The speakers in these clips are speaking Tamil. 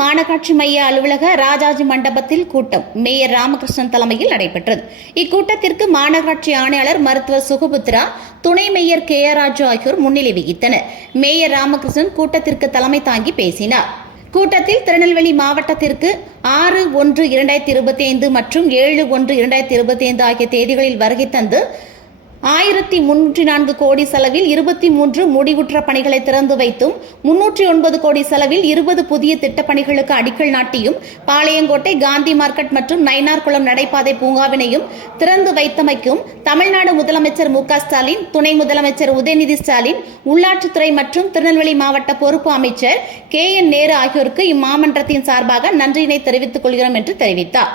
மாநகராட்சி மைய அலுவலக ராஜாஜி மண்டபத்தில் கூட்டம் மேயர் ராமகிருஷ்ணன் தலைமையில் நடைபெற்றது. இக்கூட்டத்திற்கு மாநகராட்சி ஆணையாளர் மருத்துவர் சுகபுத்ரா, துணை மேயர் கே ஆர் ராஜு ஆகியோர் முன்னிலை வகித்தனர். மேயர் ராமகிருஷ்ணன் கூட்டத்திற்கு தலைமை தாங்கி பேசினார். கூட்டத்தில் திருநெல்வேலி மாவட்டத்திற்கு 6/1/2025 மற்றும் 7/1/2025 ஆகிய தேதிகளில் வருகை தந்து 1304 கோடி செலவில் 23 முடிவுற்ற பணிகளை திறந்து வைத்தும் 309 கோடி செலவில் 20 புதிய திட்டப்பணிகளுக்கு அடிக்கல் நாட்டியும் பாளையங்கோட்டை காந்தி மார்க்கெட் மற்றும் நயினார்குளம் நடைபாதை பூங்காவினையும் திறந்து வைத்தமைக்கும் தமிழ்நாடு முதலமைச்சர் மு.க.ஸ்டாலின், துணை முதலமைச்சர் உதயநிதி ஸ்டாலின், உள்ளாட்சித்துறை மற்றும் திருநெல்வேலி மாவட்ட பொறுப்பு அமைச்சர் கே.என். நேரு ஆகியோருக்கு இம்மாமன்றத்தின் சார்பாக நன்றியினை தெரிவித்துக் கொள்கிறோம் என்று தெரிவித்தார்.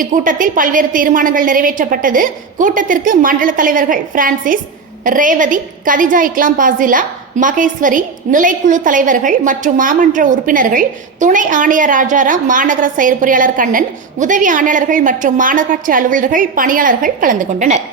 இக்கூட்டத்தில் பல்வேறு தீர்மானங்கள் நிறைவேற்றப்பட்டது. கூட்டத்திற்கு மண்டல தலைவர்கள் பிரான்சிஸ், ரேவதி, கதிஜா இக்லாம் பாசிலா, மகேஸ்வரி, நிலைக்குழு தலைவர்கள் மற்றும் மாமன்ற உறுப்பினர்கள், துணை ஆணையர் ராஜாராம், மாநகர செயற்பொறியாளர் கண்ணன், உதவி ஆணையாளர்கள் மற்றும் மாநகராட்சி அலுவலர்கள், பணியாளர்கள் கலந்து கொண்டனர்.